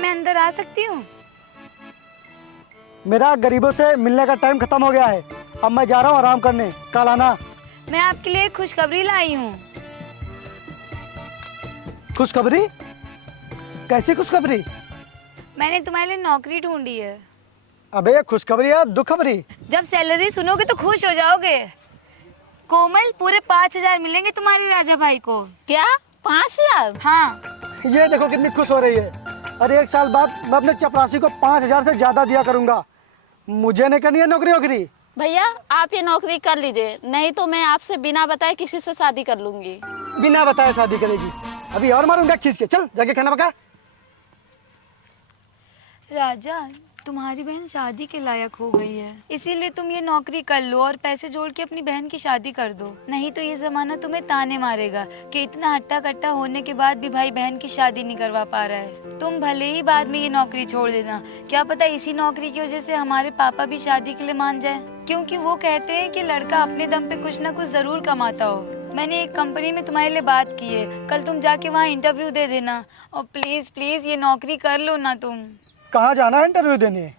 मैं अंदर आ सकती हूँ? मेरा गरीबों से मिलने का टाइम खत्म हो गया है। अब मैं जा रहा हूँ आराम करने, कल आना। मैं आपके लिए एक खुशखबरी लाई हूँ। खुशखबरी? कैसी खुशखबरी? मैंने तुम्हारे लिए नौकरी ढूंढी है। अबे ये खुशखबरी या दुखखबरी? जब सैलरी सुनोगे तो खुश हो जाओगे। कोमल, पूरे 5,000 मिलेंगे तुम्हारे राजा भाई को। क्या 5,000? हाँ। ये देखो कितनी खुश हो रही है। अरे 1 साल बाद मैं अपने चपरासी को 5,000 से ज्यादा दिया करूंगा। मुझे नहीं करनी है नौकरी वोकरी। भैया आप ये नौकरी कर लीजिए, नहीं तो मैं आपसे बिना बताए किसी से शादी कर लूंगी। बिना बताए शादी करेगी? अभी और मारूंगा खींच के। चल जाके खाना पका। राजा, तुम्हारी बहन शादी के लायक हो गई है, इसीलिए तुम ये नौकरी कर लो और पैसे जोड़ के अपनी बहन की शादी कर दो। नहीं तो ये जमाना तुम्हें ताने मारेगा कि इतना हट्टा कट्टा होने के बाद भी भाई बहन की शादी नहीं करवा पा रहा है। तुम भले ही बाद में ये नौकरी छोड़ देना, क्या पता इसी नौकरी की वजह से हमारे पापा भी शादी के लिए मान जाए, क्योंकि वो कहते हैं कि लड़का अपने दम पे कुछ ना कुछ जरूर कमाता हो। मैंने एक कंपनी में तुम्हारे लिए बात की है, कल तुम जाके वहाँ इंटरव्यू दे देना और प्लीज प्लीज ये नौकरी कर लो ना तुम। कहाँ जाना है इंटरव्यू देने?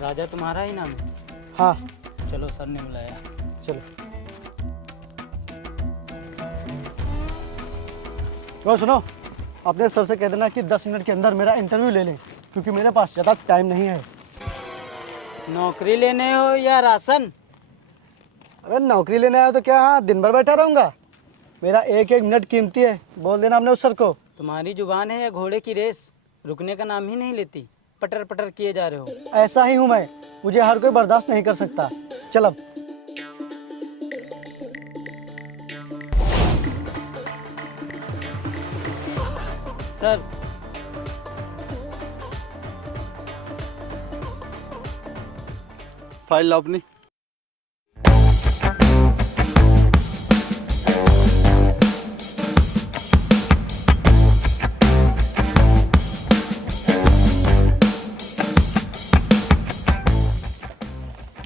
राजा तुम्हारा ही नाम है? हाँ। चलो सर ने बुलाया। चलो। तो सुनो, अपने सर से कह देना कि 10 मिनट के अंदर मेरा इंटरव्यू ले लें, क्योंकि मेरे पास ज़्यादा टाइम नहीं है। नौकरी लेने हो या राशन? अगर नौकरी लेने आया तो क्या हाँ दिन भर बैठा रहूँगा? मेरा एक एक मिनट कीमती है, बोल देना अपने उस सर को। तुम्हारी जुबान है या घोड़े की रेस, रुकने का नाम ही नहीं लेती, पटर पटर किए जा रहे हो। ऐसा ही हूँ मैं, मुझे हर कोई बर्दाश्त नहीं कर सकता। चल अब। सर फाइल लाओ अपनी।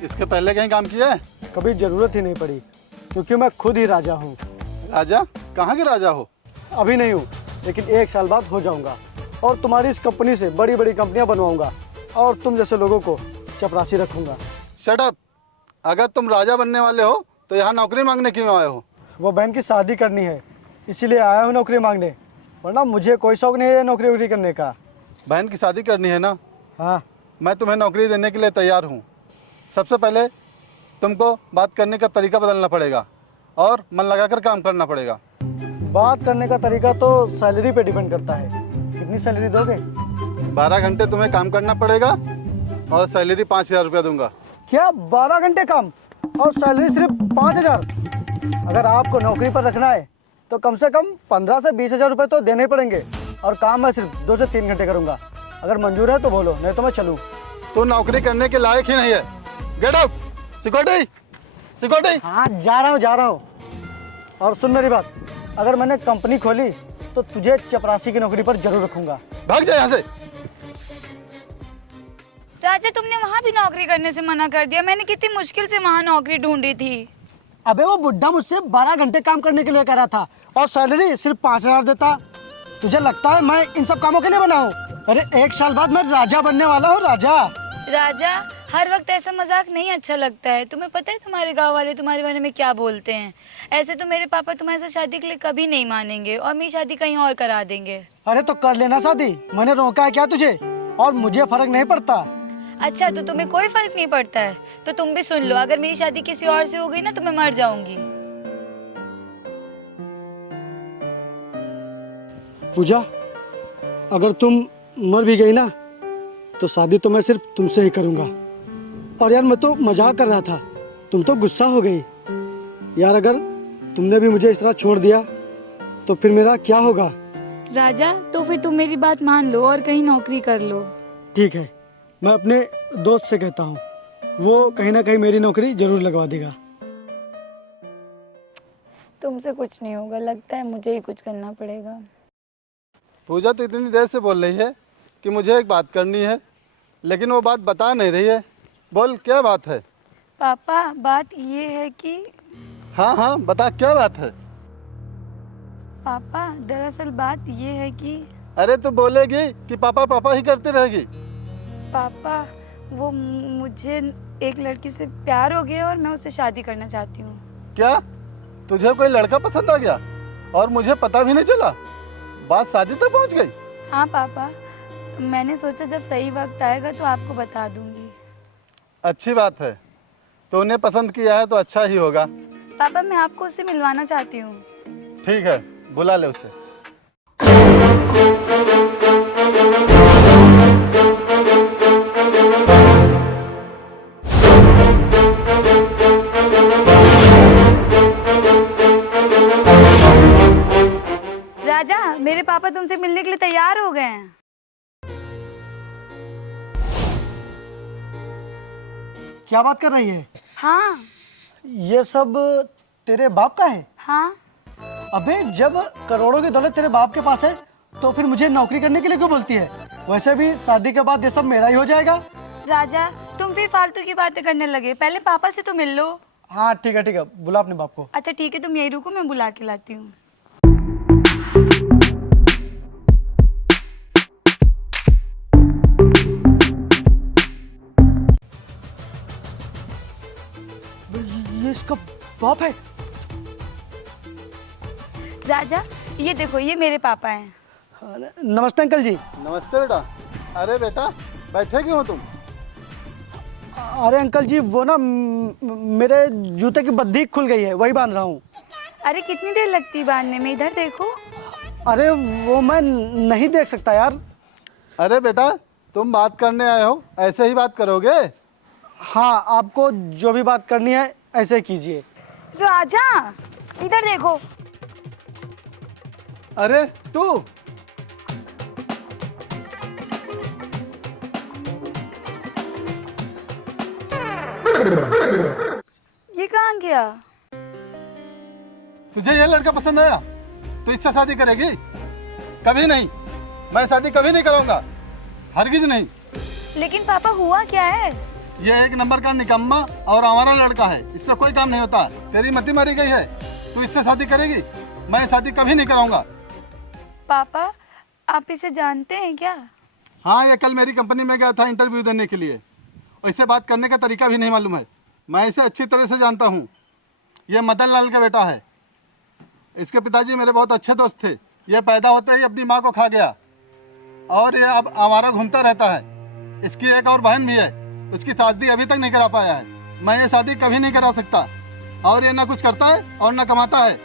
इसके पहले कहीं काम किया है? कभी ज़रूरत ही नहीं पड़ी, क्योंकि मैं खुद ही राजा हूँ। राजा? कहाँ के राजा हो? अभी नहीं हूँ, लेकिन 1 साल बाद हो जाऊँगा और तुम्हारी इस कंपनी से बड़ी बड़ी कंपनियाँ बनवाऊँगा और तुम जैसे लोगों को चपरासी रखूँगा। Shut up! अगर तुम राजा बनने वाले हो तो यहाँ नौकरी मांगने क्यों आए हो? वो बहन की शादी करनी है, इसीलिए आया हूँ नौकरी मांगने, वरना मुझे कोई शौक नहीं है नौकरी वोकरी करने का। बहन की शादी करनी है ना? हाँ। मैं तुम्हें नौकरी देने के लिए तैयार हूँ। सबसे पहले तुमको बात करने का तरीका बदलना पड़ेगा और मन लगाकर काम करना पड़ेगा। बात करने का तरीका तो सैलरी पे डिपेंड करता है। कितनी सैलरी दोगे? 12 घंटे तुम्हें काम करना पड़ेगा और सैलरी 5,000 रुपया दूंगा। क्या 12 घंटे काम और सैलरी सिर्फ 5,000? अगर आपको नौकरी पर रखना है तो कम से कम 15 से 20,000 रुपये तो देने ही पड़ेंगे, और काम मैं सिर्फ 2 से 3 घंटे करूँगा। अगर मंजूर है तो बोलो, नहीं तो मैं चलूँ। तू नौकरी करने के लायक ही नहीं है। Get out! सिक्योरिटी! सिक्योरिटी! हाँ जा रहा हूँ। और सुन मेरी बात, अगर मैंने कंपनी खोली तो तुझे चपरासी की नौकरी पर जरूर रखूँगा। भाग जा यहाँ से। राजा, तुमने वहाँ भी नौकरी करने से मना कर दिया। मैंने कितनी मुश्किल से वहाँ नौकरी ढूंढी थी। अबे वो बुड्ढा मुझसे 12 घंटे काम करने के लिए कह रहा था और सैलरी सिर्फ 5,000 देता। तुझे लगता है मैं इन सब कामों के लिए बना हूँ? अरे 1 साल बाद मैं राजा बनने वाला हूँ, राजा। राजा, हर वक्त ऐसा मजाक नहीं अच्छा लगता है। तुम्हें पता है तुम्हारे गांव वाले तुम्हारे बारे में क्या बोलते हैं? ऐसे तो मेरे पापा तुम्हारे साथ शादी के लिए कभी नहीं मानेंगे और मेरी शादी कहीं और करा देंगे। अरे तो कर लेना शादी, मैंने रोका है क्या तुझे? और मुझे फर्क नहीं पड़ता। अच्छा, तो तुम्हें कोई फर्क नहीं पड़ता है? तो तुम भी सुन लो, अगर मेरी शादी किसी और से हो गई ना तो मैं मर जाऊंगी। पूजा, अगर तुम मर भी गई ना तो शादी तो मैं सिर्फ तुमसे ही करूँगा। और यार मैं तो मजाक कर रहा था, तुम तो गुस्सा हो गई। यार अगर तुमने भी मुझे इस तरह छोड़ दिया तो फिर मेरा क्या होगा? राजा, तो फिर तुम मेरी बात मान लो और कहीं नौकरी कर लो। ठीक है, मैं अपने दोस्त से कहता हूँ, वो कहीं ना कहीं मेरी नौकरी जरूर लगवा देगा। तुमसे कुछ नहीं होगा, लगता है मुझे ही कुछ करना पड़ेगा। पूजा तो इतनी देर से बोल रही है, कि मुझे एक बात करनी है, लेकिन वो बात बता नहीं रही है। बोल क्या बात है? पापा बात ये है कि हाँ हाँ बता, क्या बात है? पापा दरअसल बात ये है कि अरे तू बोलेगी कि पापा पापा ही करती रहेगी? पापा वो मुझे एक लड़की से प्यार हो गया और मैं उससे शादी करना चाहती हूँ। क्या तुझे कोई लड़का पसंद आ गया और मुझे पता भी नहीं चला? बात शादी तक पहुंच गई? हाँ पापा, मैंने सोचा जब सही वक्त आएगा तो आपको बता दूंगी। अच्छी बात है, तूने पसंद किया है तो अच्छा ही होगा। पापा मैं आपको उससे मिलवाना चाहती हूँ। ठीक है, बुला ले उसे। राजा, मेरे पापा तुमसे मिलने के लिए तैयार हो गए हैं। क्या बात कर रही है? हाँ ये सब तेरे बाप का है? हाँ। अबे जब करोड़ों की दौलत तेरे बाप के पास है तो फिर मुझे नौकरी करने के लिए क्यों बोलती है? वैसे भी शादी के बाद ये सब मेरा ही हो जाएगा। राजा तुम फिर फालतू की बातें करने लगे, पहले पापा से तो मिल लो। हाँ ठीक है, बुला अपने बाप को। अच्छा ठीक है, तुम यही रुको, मैं बुला के लाती हूँ। ये इसका बाप है? राजा ये देखो, ये मेरे पापा हैं। नमस्ते अंकल जी। नमस्ते बेटा। अरे बेटा बैठे क्यों हो तुम? अरे अंकल जी वो ना मेरे जूते की बद्दी खुल गई है, वही बांध रहा हूँ। अरे कितनी देर लगती है बांधने में, इधर देखो। अरे वो मैं नहीं देख सकता यार। अरे बेटा तुम बात करने आए हो, ऐसे ही बात करोगे? हाँ, आपको जो भी बात करनी है ऐसे कीजिए। राजा इधर देखो। अरे तू ये कहाँ गया? तुझे ये लड़का पसंद आया तो इससे शादी करेगी? कभी नहीं, मैं शादी कभी नहीं करूंगा, हरगिज नहीं। लेकिन पापा हुआ क्या है? ये एक नंबर का निकम्मा और आवारा लड़का है, इससे कोई काम नहीं होता। तेरी मति मारी गई है, तू इससे शादी करेगी? मैं शादी कभी नहीं कराऊंगा। पापा आप इसे जानते हैं क्या? हाँ, ये कल मेरी कंपनी में गया था इंटरव्यू देने के लिए, और इसे बात करने का तरीका भी नहीं मालूम है। मैं इसे अच्छी तरह से जानता हूँ। ये मदन लाल का बेटा है। इसके पिताजी मेरे बहुत अच्छे दोस्त थे। ये पैदा होते ही अपनी माँ को खा गया और ये अब आवारा घूमता रहता है। इसकी एक और बहन भी है, उसकी शादी अभी तक नहीं करा पाया है। मैं ये शादी कभी नहीं करा सकता, और ये ना कुछ करता है और ना कमाता है।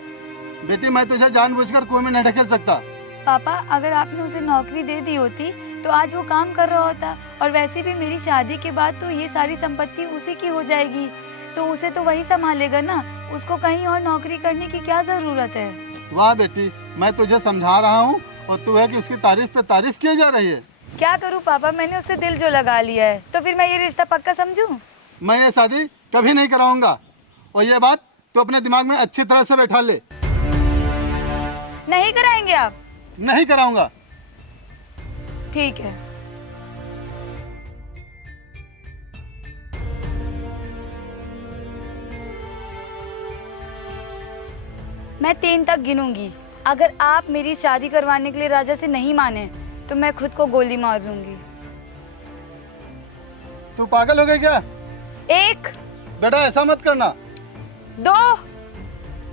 बेटी मैं तुझे जानबूझकर कुएं में नहीं ढकेल सकता। पापा अगर आपने उसे नौकरी दे दी होती तो आज वो काम कर रहा होता, और वैसे भी मेरी शादी के बाद तो ये सारी संपत्ति उसी की हो जाएगी, तो उसे तो वही संभालेगा ना। उसको कहीं और नौकरी करने की क्या जरूरत है? वाह बेटी, मैं तुझे समझा रहा हूँ और तू है कि उसकी तारीफ पे तारीफ की जा रही है। क्या करूँ पापा, मैंने उससे दिल जो लगा लिया है, तो फिर मैं ये रिश्ता पक्का समझूं? मैं ये शादी कभी नहीं कराऊंगा, और ये बात तू अपने दिमाग में अच्छी तरह से बैठा ले। नहीं कराएंगे आप? नहीं कराऊंगा। ठीक है। मैं 3 तक गिनूंगी। अगर आप मेरी शादी करवाने के लिए राजा से नहीं माने तो मैं खुद को गोली मार लूंगी। तू पागल हो गई क्या? 1 बेटा ऐसा मत करना। 2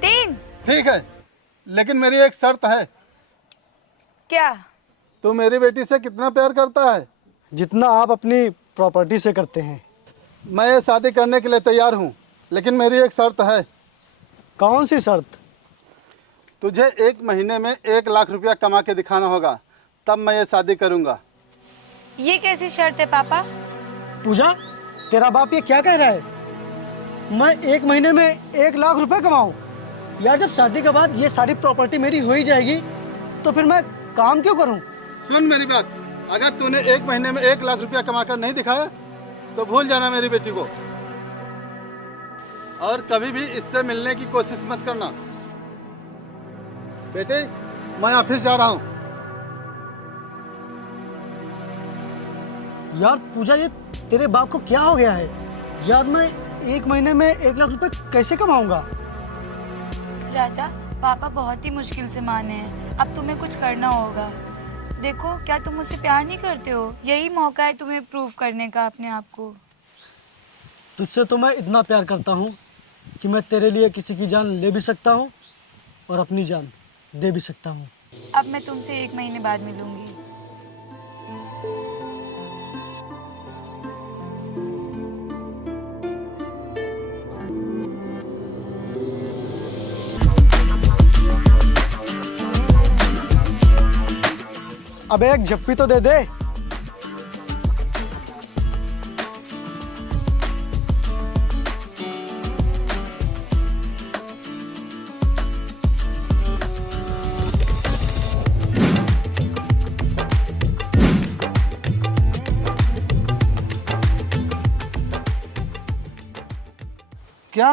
3। ठीक है, लेकिन मेरी एक शर्त है। क्या? तू मेरी बेटी से कितना प्यार करता है? जितना आप अपनी प्रॉपर्टी से करते हैं। मैं ये शादी करने के लिए तैयार हूँ, लेकिन मेरी एक शर्त है। कौन सी शर्त? तुझे 1 महीने में 1 लाख रुपया कमा के दिखाना होगा, तब मैं ये शादी करूँगा। ये कैसी शर्त है पापा? पूजा, तेरा बाप ये क्या कह रहा है? मैं 1 महीने में 1 लाख रुपए कमाऊं? यार जब शादी के बाद ये सारी प्रॉपर्टी मेरी हो ही जाएगी तो फिर मैं काम क्यों करूं? सुन मेरी बात, अगर तूने 1 महीने में 1 लाख रुपया कमा कर नहीं दिखाया तो भूल जाना मेरी बेटी को, और कभी भी इससे मिलने की कोशिश मत करना। बेटे मैं ऑफिस जा रहा हूँ। यार पूजा, ये तेरे बाप को क्या हो गया है यार? मैं 1 महीने में 1 लाख रुपए कैसे कमाऊंगा? राजा, पापा बहुत ही मुश्किल से माने हैं। अब तुम्हें कुछ करना होगा। देखो, क्या तुम मुझसे प्यार नहीं करते हो? यही मौका है तुम्हें प्रूव करने का अपने आप को। तुझसे तो मैं इतना प्यार करता हूँ कि मैं तेरे लिए किसी की जान ले भी सकता हूँ और अपनी जान दे भी सकता हूँ। अब मैं तुमसे 1 महीने बाद मिलूंगी। अबे एक झप्पी तो दे दे। क्या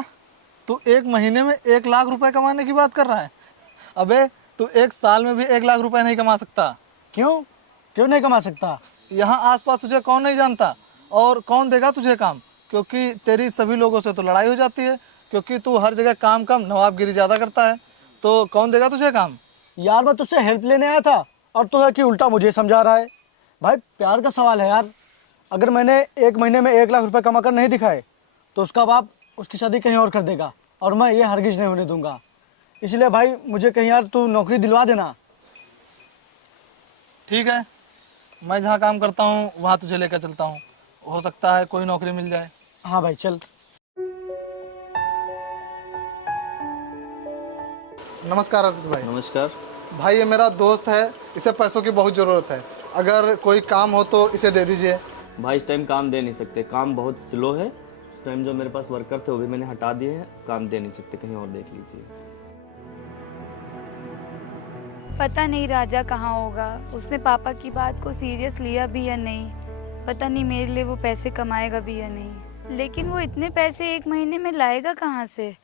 तू 1 महीने में 1 लाख रुपए कमाने की बात कर रहा है? अबे तू 1 साल में भी 1 लाख रुपए नहीं कमा सकता। क्यों क्यों नहीं कमा सकता? यहाँ आसपास तुझे कौन नहीं जानता और कौन देगा तुझे काम? क्योंकि तेरी सभी लोगों से तो लड़ाई हो जाती है, क्योंकि तू हर जगह काम कम नवाबगिरी ज़्यादा करता है। तो कौन देगा तुझे काम? यार मैं तुझसे हेल्प लेने आया था और तू है कि उल्टा मुझे समझा रहा है। भाई प्यार का सवाल है यार। अगर मैंने 1 महीने में 1 लाख रुपए कमा कर नहीं दिखाए तो उसका बाप उसकी शादी कहीं और कर देगा और मैं ये हरगिज नहीं होने दूंगा। इसलिए भाई मुझे कहीं यार तू नौकरी दिलवा देना। ठीक है, मैं जहाँ काम करता हूँ वहाँ तुझे लेकर चलता हूँ, हो सकता है कोई नौकरी मिल जाए। हाँ भाई चल। नमस्कार अर्पित भाई। नमस्कार। भाई ये मेरा दोस्त है, इसे पैसों की बहुत ज़रूरत है, अगर कोई काम हो तो इसे दे दीजिए। भाई इस टाइम काम दे नहीं सकते, काम बहुत स्लो है। इस टाइम जो मेरे पास वर्कर थे वो भी मैंने हटा दिए हैं, काम दे नहीं सकते, कहीं और देख लीजिए। पता नहीं राजा कहाँ होगा। उसने पापा की बात को सीरियस लिया भी या नहीं। पता नहीं मेरे लिए वो पैसे कमाएगा भी या नहीं। लेकिन वो इतने पैसे 1 महीने में लाएगा कहाँ से?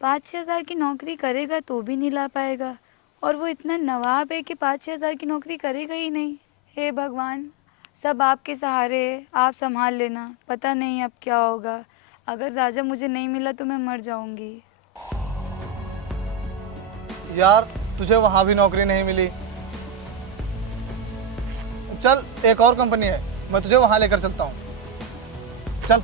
5-6 हज़ार की नौकरी करेगा तो भी नहीं ला पाएगा। और वो इतना नवाब है कि 5-6 हज़ार की नौकरी करेगा ही नहीं। हे भगवान, सब आपके सहारे है, आप संभाल लेना। पता नहीं अब क्या होगा। अगर राजा मुझे नहीं मिला तो मैं मर जाऊंगी। यार तुझे वहाँ भी नौकरी नहीं मिली। चल एक और कंपनी है, मैं तुझे वहाँ लेकर चलता हूँ, चल।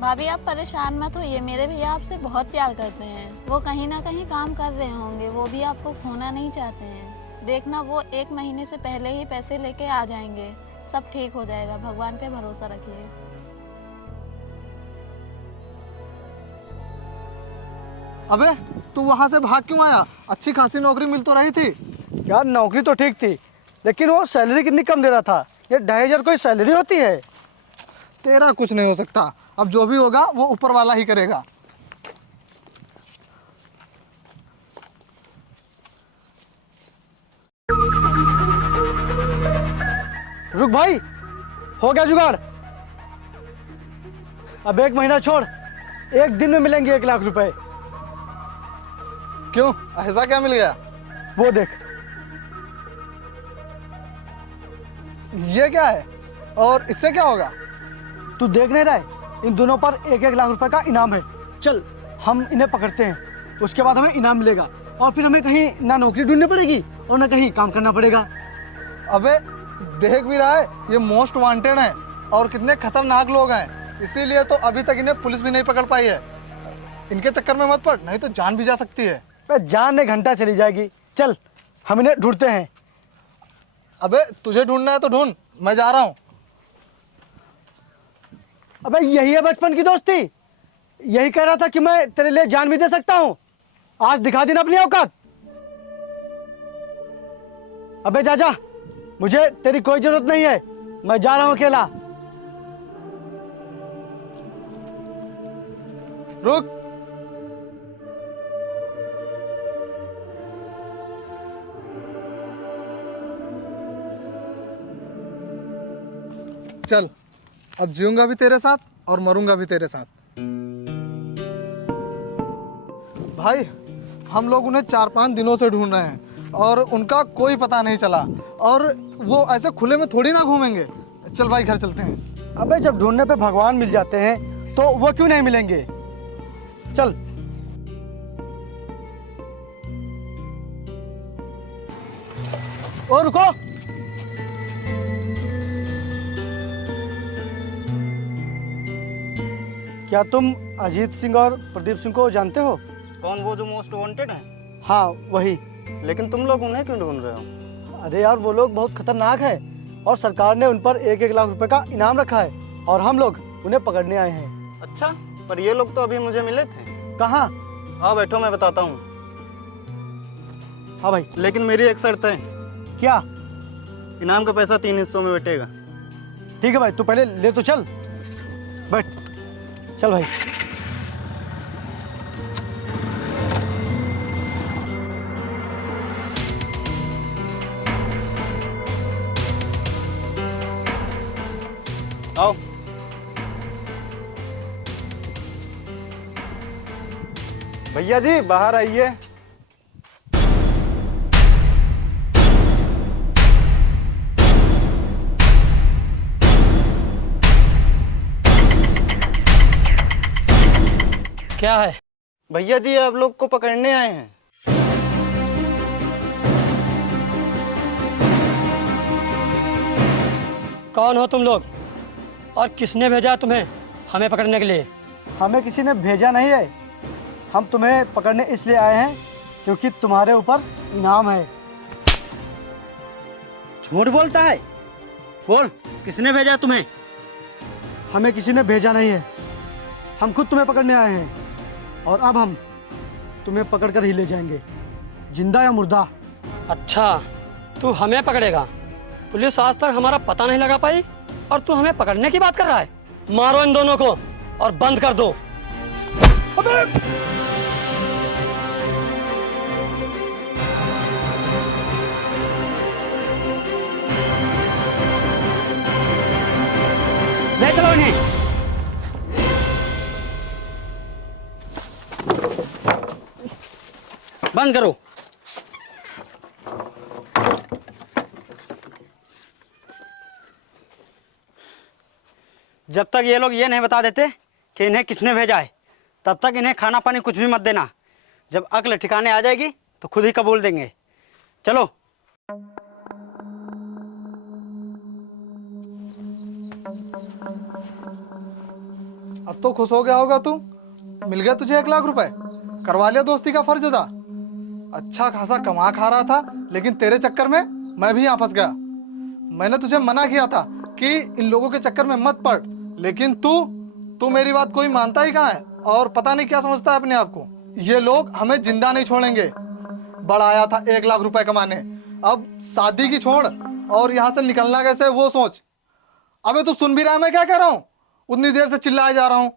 भाभी आप परेशान मत होइए, मेरे भैया आपसे बहुत प्यार करते हैं। वो कहीं ना कहीं काम कर रहे होंगे, वो भी आपको खोना नहीं चाहते हैं। देखना वो 1 महीने से पहले ही पैसे लेके आ जाएंगे। सब ठीक हो जाएगा, भगवान पे भरोसा रखिए। अबे तू वहाँ से भाग क्यों आया? अच्छी खासी नौकरी मिल तो रही थी। यार नौकरी तो ठीक थी लेकिन वो सैलरी कितनी कम दे रहा था। ये 2,500 कोई सैलरी होती है? तेरा कुछ नहीं हो सकता, अब जो भी होगा वो ऊपर वाला ही करेगा। रुक भाई, हो गया जुगाड़। अब 1 महीना छोड़, 1 दिन में मिलेंगे 1 लाख रुपए। क्यों, ऐसा क्या मिल गया? वो देख। ये क्या है और इससे क्या होगा? तू देख नहीं रहा है? इन दोनों पर 1-1 लाख रुपए का इनाम है। चल हम इन्हें पकड़ते हैं, उसके बाद हमें इनाम मिलेगा और फिर हमें कहीं ना नौकरी ढूंढनी पड़ेगी और ना कहीं काम करना पड़ेगा। अबे देख भी रहा है, ये मोस्ट वांटेड हैं और कितने खतरनाक लोग हैं, इसीलिए तो अभी तक इन्हें पुलिस भी नहीं पकड़ पाई है। इनके चक्कर में मत पड़, नहीं तो जान भी जा सकती है। जान ने घंटा चली जाएगी। चल हम इन्हें ढूंढते हैं। अबे तुझे ढूंढना है तो ढूंढ, मैं जा रहा हूँ। अबे यही है बचपन की दोस्ती। यही कह रहा था कि मैं तेरे लिए जान भी दे सकता हूँ। आज दिखा देना अपनी औकात। अबे जा जा, मुझे तेरी कोई जरूरत नहीं है, मैं जा रहा हूँ अकेला। रुक, चल अब जीऊंगा भी तेरे साथ और मरूंगा भी तेरे साथ। भाई हम लोग उन्हें 4-5 दिनों से ढूंढ रहे हैं, और उनका कोई पता नहीं चला। और वो ऐसे खुले में थोड़ी ना घूमेंगे। चल भाई घर चलते हैं। अबे जब ढूंढने पे भगवान मिल जाते हैं तो वो क्यों नहीं मिलेंगे? चल। ओ रुको। क्या तुम अजीत सिंह और प्रदीप सिंह को जानते हो? कौन, वो जो मोस्ट वांटेड है? हाँ वही। लेकिन तुम लोग उन्हें क्यों ढूंढ रहे हो? अरे यार वो लोग बहुत खतरनाक है और सरकार ने उन पर 1-1 लाख रुपए का इनाम रखा है और हम लोग उन्हें पकड़ने आए हैं। अच्छा, पर ये लोग तो अभी मुझे मिले थे। कहाँ? आओ बैठो, मैं बताता हूँ। हाँ भाई। लेकिन मेरी एक शर्त है। क्या? इनाम का पैसा 3 हिस्सों में बटेगा। ठीक है भाई, तू पहले ले तो चल। बैठ। चल भाई। आओ। भैया जी बाहर आइए। क्या है? भैया जी आप लोग को पकड़ने आए हैं। कौन हो तुम लोग और किसने भेजा तुम्हें हमें पकड़ने के लिए? हमें किसी ने भेजा नहीं है, हम तुम्हें पकड़ने इसलिए आए हैं क्योंकि तुम्हारे ऊपर इनाम है। झूठ बोलता है, बोल किसने भेजा तुम्हें? हमें किसी ने भेजा नहीं है, हम खुद तुम्हें पकड़ने आए हैं और अब हम तुम्हें पकड़ कर ही ले जाएंगे, जिंदा या मुर्दा। अच्छा, तू हमें पकड़ेगा? पुलिस आज तक हमारा पता नहीं लगा पाई और तू हमें पकड़ने की बात कर रहा है? मारो इन दोनों को और बंद कर दो। ले चलो इन्हें। बंद करो। जब तक ये लोग ये नहीं बता देते कि इन्हें किसने भेजा है, तब तक इन्हें खाना पानी कुछ भी मत देना। जब अक्ल ठिकाने आ जाएगी तो खुद ही कबूल देंगे। चलो। अब तो खुश हो गया होगा तू, मिल गया तुझे 1 लाख रुपए, करवा लिया दोस्ती का फर्ज अदा। अच्छा खासा कमा खा रहा था, लेकिन तेरे चक्कर में मैं भी यहाँ फंस गया। मैंने तुझे मना किया था कि इन लोगों के चक्कर में मत पड़, लेकिन तू मेरी बात कोई मानता ही कहाँ है और पता नहीं क्या समझता है अपने आप को। ये लोग हमें जिंदा नहीं छोड़ेंगे। बड़ा आया था 1 लाख रुपए कमाने, अब शादी की छोड़ और यहाँ से निकलना कैसे वो सोच। अबे तू सुन भी रहा है मैं क्या कह रहा हूँ? उतनी देर से चिल्लाए जा रहा हूँ।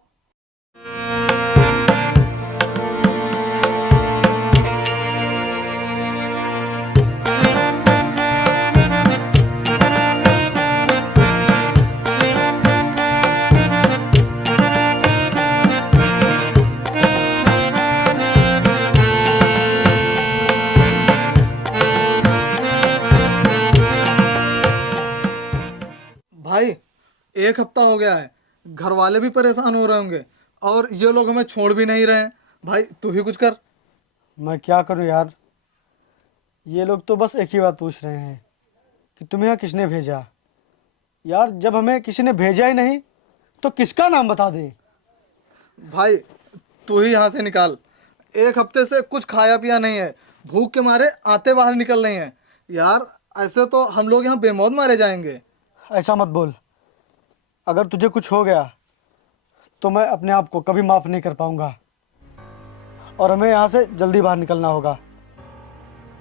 भाई 1 हफ्ता हो गया है, घर वाले भी परेशान हो रहे होंगे और ये लोग हमें छोड़ भी नहीं रहे हैं। भाई तू ही कुछ कर। मैं क्या करूं यार, ये लोग तो बस एक ही बात पूछ रहे हैं कि तुम्हें यहाँ किसने भेजा। यार जब हमें किसी ने भेजा ही नहीं तो किसका नाम बता दें? भाई तू ही यहाँ से निकाल। 1 हफ्ते से कुछ खाया पिया नहीं है, भूख के मारे आते बाहर निकल रहे हैं। यार ऐसे तो हम लोग यहाँ बेमौत मारे जाएंगे। ऐसा मत बोल, अगर तुझे कुछ हो गया तो मैं अपने आप को कभी माफ़ नहीं कर पाऊंगा और हमें यहाँ से जल्दी बाहर निकलना होगा,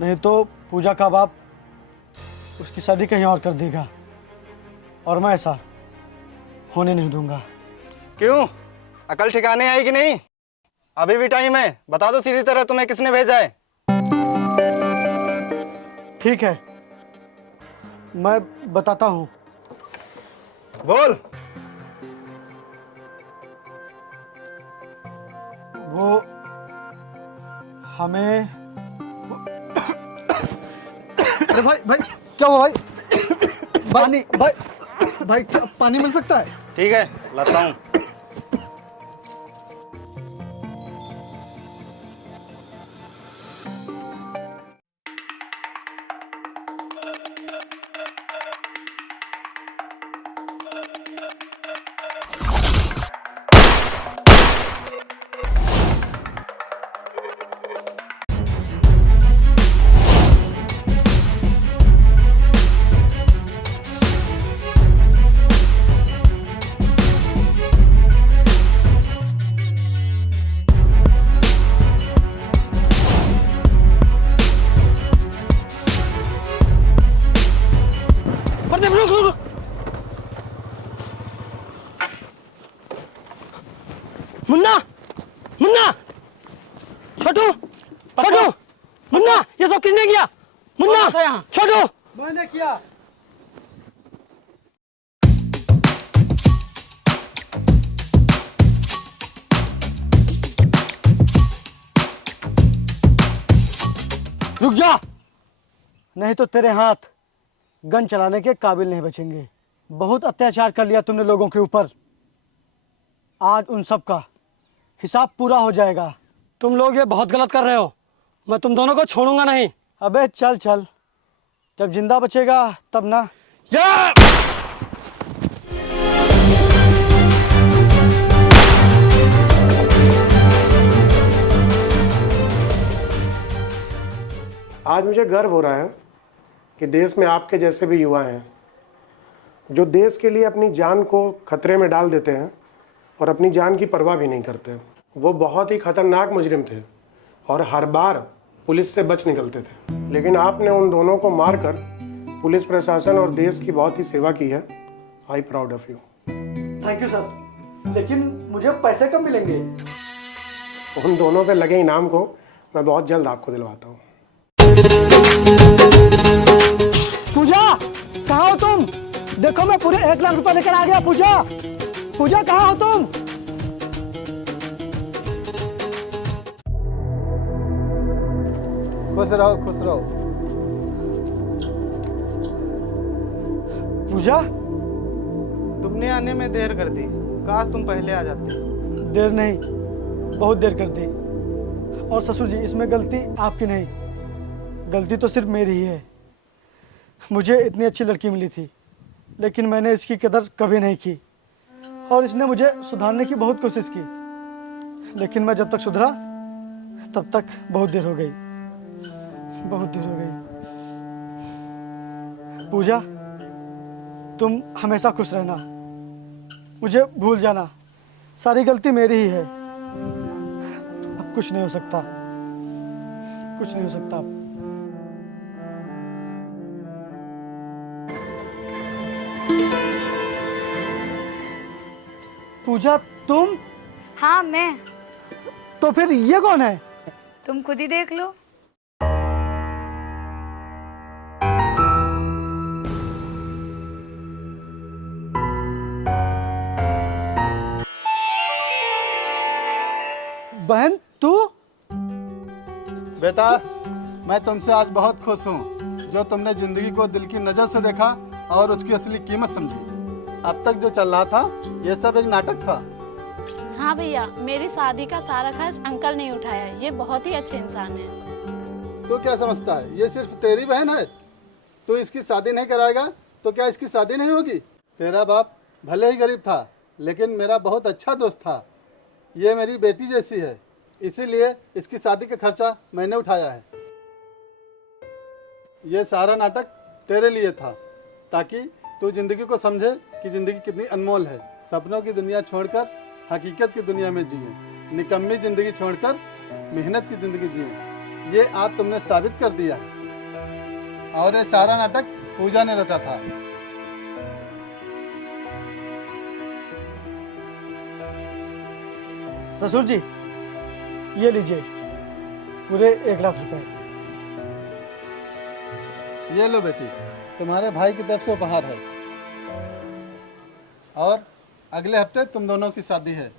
नहीं तो पूजा का बाप उसकी शादी कहीं और कर देगा और मैं ऐसा होने नहीं दूंगा। क्यों, अकल ठिकाने आई कि नहीं? अभी भी टाइम है, बता दो सीधी तरह तुम्हें किसने भेजा है। ठीक है, मैं बताता हूँ। बोल। वो हमें अरे भाई भाई क्या हुआ भाई? पानी भाई भाई क्या पानी मिल सकता है? ठीक है, लाता हूँ। प्रदीप रुक रुक। मुन्ना मुन्ना छोटू छोटू मुन्ना ये सब किसने किया? मुन्ना कौन था यहाँ? छोटू मैंने किया। रुक जा, नहीं तो तेरे हाथ गन चलाने के काबिल नहीं बचेंगे। बहुत अत्याचार कर लिया तुमने लोगों के ऊपर, आज उन सब का हिसाब पूरा हो जाएगा। तुम लोग ये बहुत गलत कर रहे हो, मैं तुम दोनों को छोड़ूंगा नहीं। अबे चल चल, जब जिंदा बचेगा तब ना। आज मुझे गर्व हो रहा है कि देश में आपके जैसे भी युवा हैं जो देश के लिए अपनी जान को खतरे में डाल देते हैं और अपनी जान की परवाह भी नहीं करते। वो बहुत ही खतरनाक मुजरिम थे और हर बार पुलिस से बच निकलते थे, लेकिन आपने उन दोनों को मारकर पुलिस प्रशासन और देश की बहुत ही सेवा की है। I proud of you. Thank you sir, लेकिन मुझे पैसे कब मिलेंगे? उन दोनों पे लगे इनाम को मैं बहुत जल्द आपको दिलवाता हूँ। पूजा कहाँ हो तुम? देखो मैं पूरे 1 लाख रुपए लेकर आ गया। पूजा पूजा कहाँ हो तुम? खुश रहो खुश रहो। पूजा तुमने आने में देर कर दी, काश तुम पहले आ जाते। देर नहीं, बहुत देर कर दी। और ससुर जी, इसमें गलती आपकी नहीं, गलती तो सिर्फ मेरी ही है। मुझे इतनी अच्छी लड़की मिली थी, लेकिन मैंने इसकी कदर कभी नहीं की और इसने मुझे सुधारने की बहुत कोशिश की, लेकिन मैं जब तक सुधरा तब तक बहुत देर हो गई, बहुत देर हो गई। पूजा, तुम हमेशा खुश रहना, मुझे भूल जाना, सारी गलती मेरी ही है। अब कुछ नहीं हो सकता, कुछ नहीं हो सकता अब। पूजा तुम? हाँ मैं। तो फिर ये कौन है? तुम खुद ही देख लो। बहन तू? बेटा, मैं तुमसे आज बहुत खुश हूँ जो तुमने जिंदगी को दिल की नज़र से देखा और उसकी असली कीमत समझी। अब तक जो चल रहा था ये सब एक नाटक था। हाँ भैया, मेरी शादी का सारा खर्च अंकल ने उठाया। ये बहुत ही अच्छे इंसान है। तो क्या समझता है ये सिर्फ तेरी बहन है? तू इसकी शादी नहीं कराएगा तो क्या इसकी शादी नहीं होगी? तेरा बाप भले ही गरीब था, लेकिन मेरा बहुत अच्छा दोस्त था। ये मेरी बेटी जैसी है, इसीलिए इसकी शादी का खर्चा मैंने उठाया है। ये सारा नाटक तेरे लिए था, ताकि तू जिंदगी को समझे कि जिंदगी कितनी अनमोल है। सपनों की दुनिया छोड़कर हकीकत की दुनिया में जिए, निकम्मी जिंदगी छोड़कर मेहनत की जिंदगी जिए। ये आज तुमने साबित कर दिया है। और ये सारा नाटक पूजा ने रचा था। ससुर जी, ये लीजिए पूरे 1 लाख रुपए। ये लो बेटी, तुम्हारे भाई की तरफ से उपहार है। और अगले हफ्ते तुम दोनों की शादी है।